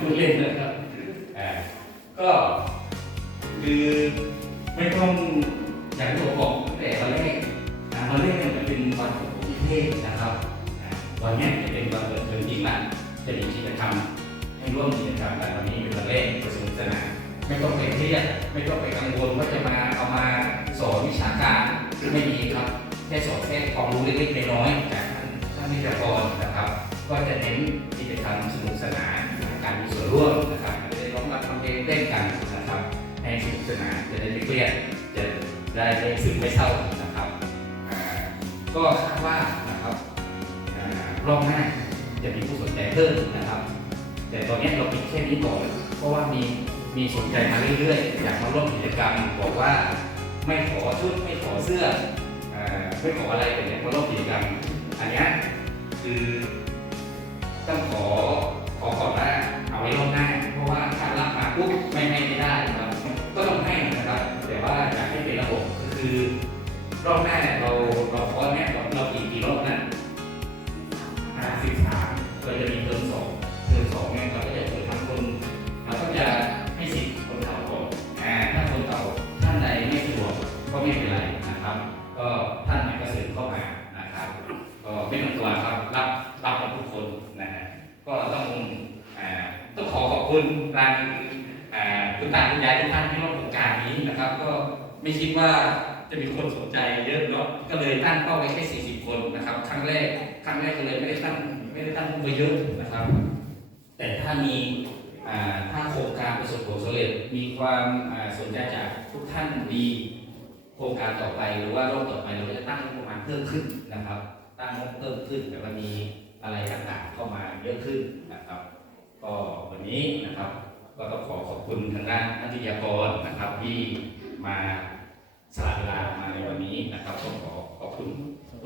พูดเล่นนะครับอ่าก็คือไม่ต้องอย่างที่ผมบอกตั้งแต่วันแรกอ่าวันแรกเนี่ยมันเป็นวันของนิเทศนะครับวันนี้จะเป็นวันเปิดเทอมจริงละจะมีกิจกรรมให้ร่วมกิจกรรมกันวันนี้เป็นวันแรกประสนุกสนานไม่ต้องไปเครียดไม่ต้องไปกังวลว่าจะมาเอามาสอนวิชาการไม่มีครับแค่สอนแค่ความรู้เล็กๆน้อยๆจากท่านท่านวิทยากรนะครับ ก็จะเน้นกิจกรรมสนุกสนาน ร่วมนะครับจะได้ร้องรำทำเพลงเต้นกันนะครับให้สนุกสนานจะได้ไม่เครียดจะได้ไม่ซึมไม่เศร้านะครับก็คาดว่านะครับรอบหน้าจะมีผู้สนใจเพิ่มนะครับ แต่ตอนนี้เราปิดแค่นี้ก่อนเพราะว่ามีมีสนใจมาเรื่อยๆ อยากมาร่วมกิจกรรมบอกว่าไม่ขอชุดไม่ขอเสื้ออไม่ขออะไรแต่เนี่ยมาร่วมกิจกรรมอันนี้คือต้องขอขอก่อนว่า รอบหน้าเนี่ยเราเราคอร์สเนี่ยเราเรากี่กี่รอบนะห้าสิบสามเราจะมีเทอมสองเทอมสองเนี่ยเราก็จะเปิดทำคนเราก็จะให้สิทธิ์คนเก่าก่อนอ่าถ้าคนเก่าท่านใดไม่สะดวกก็ไม่เป็นไรนะครับ ก็ท่านไหนก็เสริมเข้ามานะครับ ก็ไม่ต้องกลัวครับรับรับหมดทุกคนนะฮะก็ต้องอ่าต้องขอขอบคุณทางอ่าคุณตาคุณยายทุกท่านที่ร่วม ไม่คิดว่าจะมีคนสนใจเยอะเนาะก็เลยตั้งเป้าไว้แค่40 คนนะครับ ครั้งแรกครั้งแรกก็เลยไม่ได้ตั้งไม่ได้ตั้งไปเยอะนะครับ แต่ถ้ามีถ้าโครงการประสบผลสำเร็จมีความสนใจจากทุกท่านดีโครงการต่อไปหรือว่ารอบต่อไปเราก็จะตั้งประมาณเพิ่มขึ้นนะครับ ตั้งงบเพิ่มขึ้นแต่ว่ามีอะไรต่างๆเข้ามาเยอะขึ้นนะครับ ก็วันนี้นะครับ ก็ต้องขอขอบคุณทางด้านนักวิทยากรนะครับที่มา สละเวลามาในวันนี้นะครับก็ขอขอบคุณ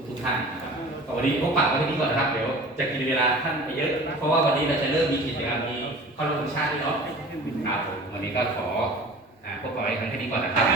ทุกท่านนะครับวันนี้พบปะกันที่นี่ก่อนนะครับเดี๋ยวจะกินเวลาท่านไปเยอะ เพราะว่าวันนี้เราจะเริ่มมีกิจกรรมมีข้อรบชาติด้วยเนาะครับผมวันนี้ก็ขออ่าพบปะไว้ครั้งแค่นี้ก่อนนะครับ